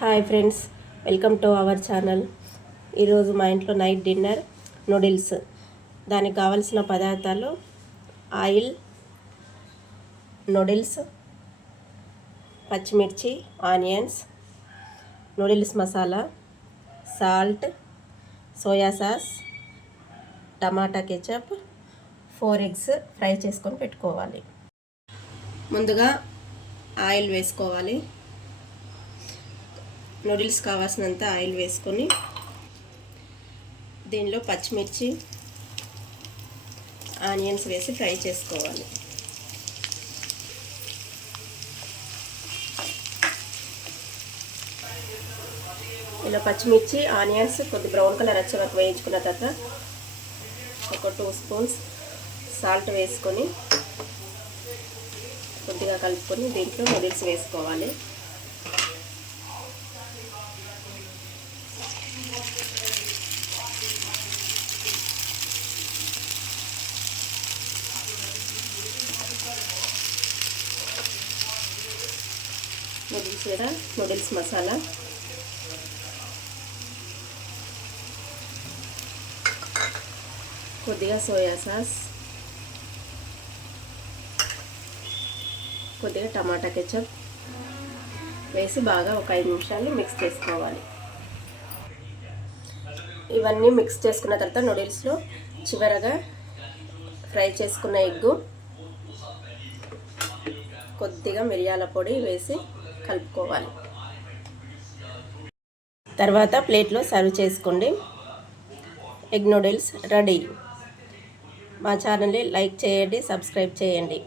Hi friends, welcome to our channel. ఈరోజు మా ఇంట్లో నైట్ డిన్నర్ నూడిల్స్. దానికి కావాల్సిన పదార్థాలు: ఆయిల్, నూడిల్స్, పచ్చిమిర్చి, onions, noodles masala, salt, soya sauce, tomato ketchup, 4 eggs fry చేసుకొని పెట్టుకోవాలి. ముందుగా ఆయిల్ వేసుకోవాలి. నూడిల్స్ కావాల్సినంత ఆయిల్ వేసుకొని దీనిలో పచ్చిమిర్చి, ఆనియన్స్ వేసి ఫ్రై చేసుకోవాలి. ఇలా పచ్చిమిర్చి, ఆనియన్స్ కొద్ది బ్రౌన్ కలర్ వచ్చే వరకు వేయించుకున్న తర్వాత ఒక 2 స్పూన్స్ సాల్ట్ వేసుకొని కొద్దిగా కలుపుకొని దీంట్లో నూడిల్స్ వేసుకోవాలి. నూడిల్స్ మసాలా, కొద్దిగా సోయా సాస్, కొద్దిగా టమాటా కెచప్ వేసి బాగా ఒక 5 నిమిషాలు మిక్స్ చేసుకోవాలి. ఇవన్నీ మిక్స్ చేసుకున్న తర్వాత నూడిల్స్లో చివరగా ఫ్రై చేసుకున్న ఎగ్గు, కొద్దిగా మిరియాల పొడి వేసి కలుపుకోవాలి. తర్వాత ప్లేట్లో సర్వ్ చేసుకోండి. Egg noodles ready. మా ఛానల్ని లైక్ చేయండి, సబ్స్క్రైబ్ చేయండి.